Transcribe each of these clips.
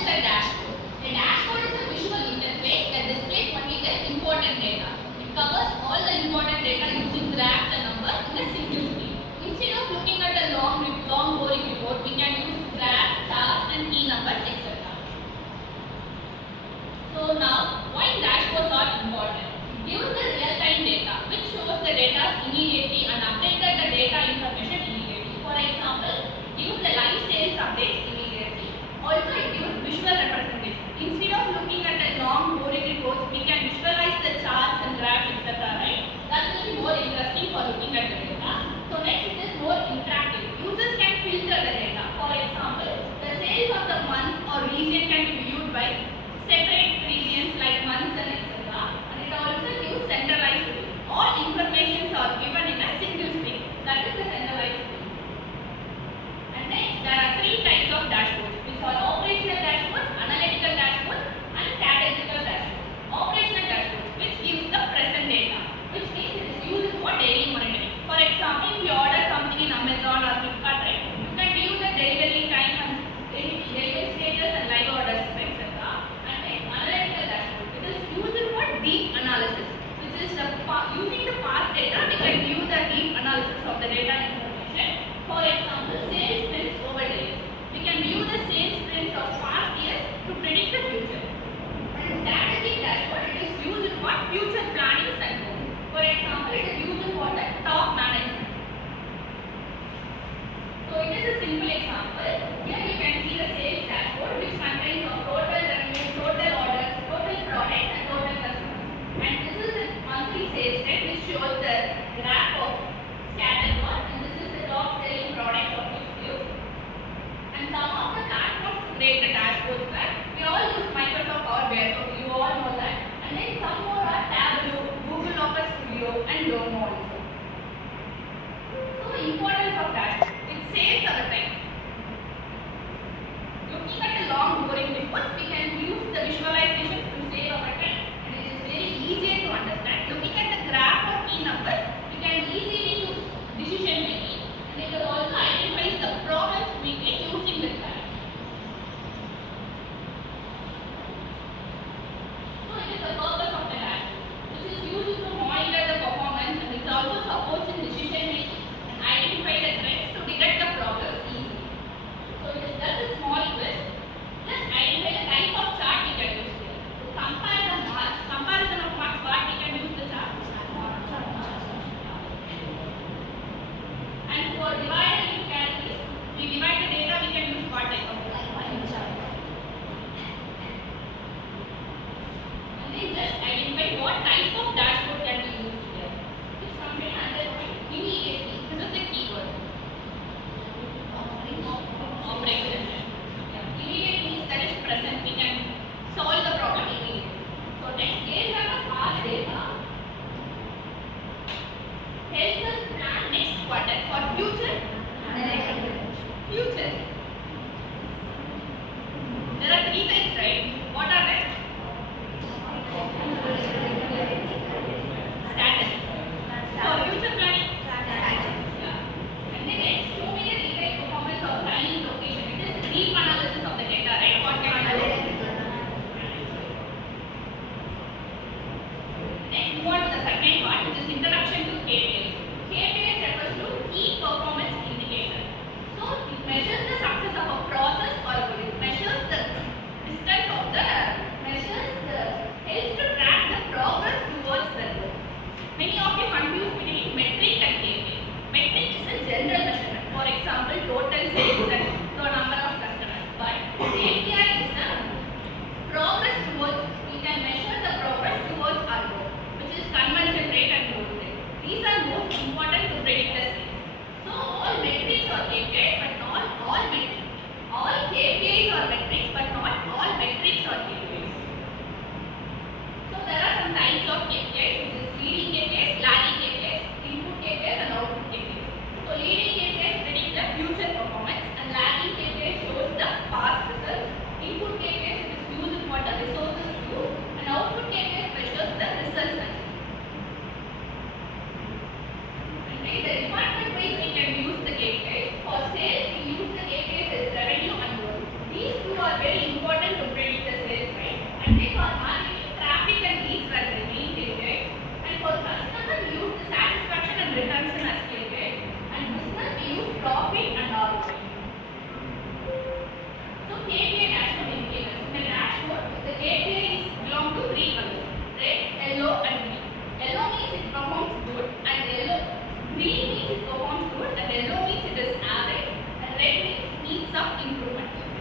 is a dashboard? A dashboard is a visual interface that displays only the important data. It covers all the important data using graphs and numbers in a single screen. Instead of looking at a long boring report, we can use graphs, charts and key numbers, etc. So now, why dashboards are important? It gives the real-time data, which shows the data immediately and updates the data information immediately. For example, gives the live sales updates immediately. Also, it gives visual representation. Instead of looking at the long boring reports, we can visualize the charts and graphs, etc. Right? That will be more interesting for looking at the data. So next, it is more interactive. Users can filter the data. For example, the sales of the month or region can be viewed by separate regions like months and etc. And it also gives centralized view. All informations are given in a single screen. That is the centralized view. And next, there are three types of dashboards, which are operational dashboards, analytical dashboards, and statistical dashboards. Operational dashboards, which gives the present data, which means it is used for daily monitoring. For example, if you order something in Amazon or Flipkart, right, you can view the delivery time and delivery status and live orders, etc. And next, analytical dashboard, it is used for deep analysis, which is using the past data, we can view the deep analysis of the data information. For example, sales trends over days. We can view the sales trends of past years to predict the future. And strategic dashboard, it is used for future planning and goals. For example, it is used for the top management. So it is a simple example. Here you can see the sales dashboard, which contains of total revenue, total orders, total products and total customers. And this is a monthly sales trend, which shows the graph of scatter plot, and this is the top selling products of each group. And some of the platforms to create the dashboards, right? We all use Microsoft Power BI, so you all know that. And then some more are Tableau, Google Office Studio, and Domo also. So the importance of dashboard, it saves our time. Looking at the long boring reports, we can use the visualizations to save our time, and it is very easy to understand. Looking at the graph or key numbers, we can easily do decision making, and it will also identify the problems quickly using the graphs. So it is the purpose of the dashboard, which is used to monitor the performance, and it also supports in decision making and identify the trends to detect the problems easily. So it is just a small quiz. Just identify the type of chart we can use here. To compare the marks, comparison of marks, what we can use the chart. And for divided into categories, we divide the data, we can use what type of chart. And then just identify what type of dashboard can be used here. This contain underline immediately. This is the keyword. Operation. Immediate means that is present. We can solve the problem immediately. So next, based on the past data, helps us plan next quarter for future. Future. There are three types, right? What are they? Status. For future planning. Yeah. And then next, show me the detailed performance of planning location. It is deep analysis of the data, right? What can I do? Next, move on to the second part, which is introduction to KPIs. KPIs refers to key performance indicator. So it measures the success of a process or a goal. It measures the distance of the helps to track the progress towards the goal. Many of you confuse between metric and KPI. Metric is a general measurement. For example, total sales and the number of customers. But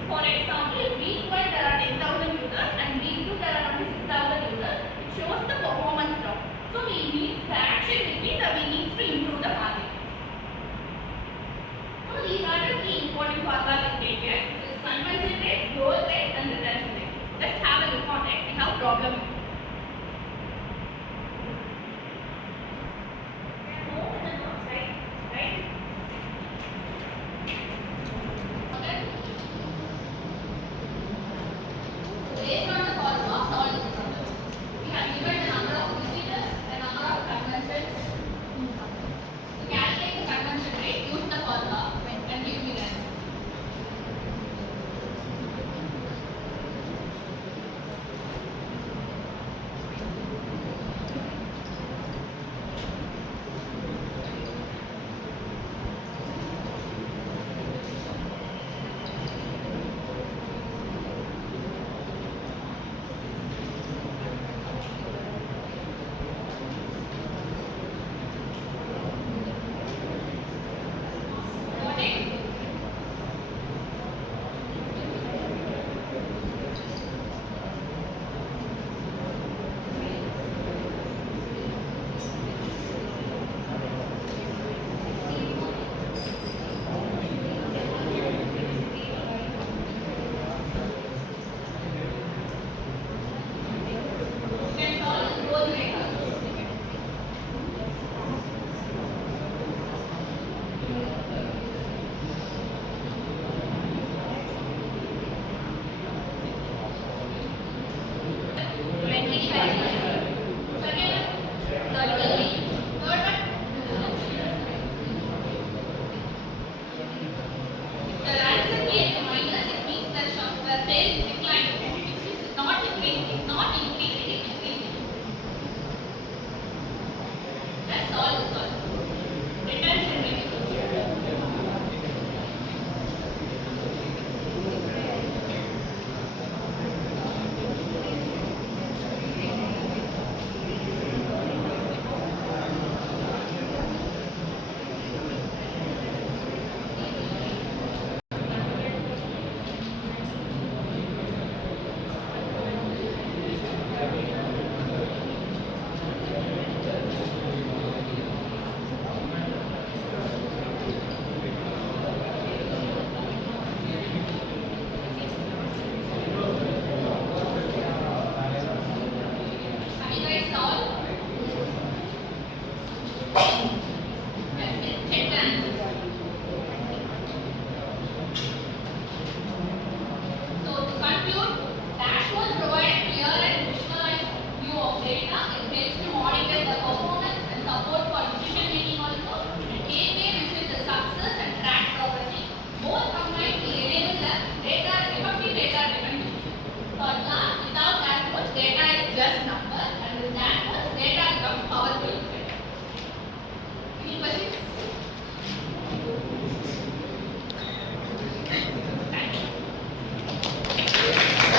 For example, week 1 there are 10,000 users and week 2 there are only 6,000 users. It shows the performance drop. So we need the action will be that we need to improve the margin. So these are the key important formulas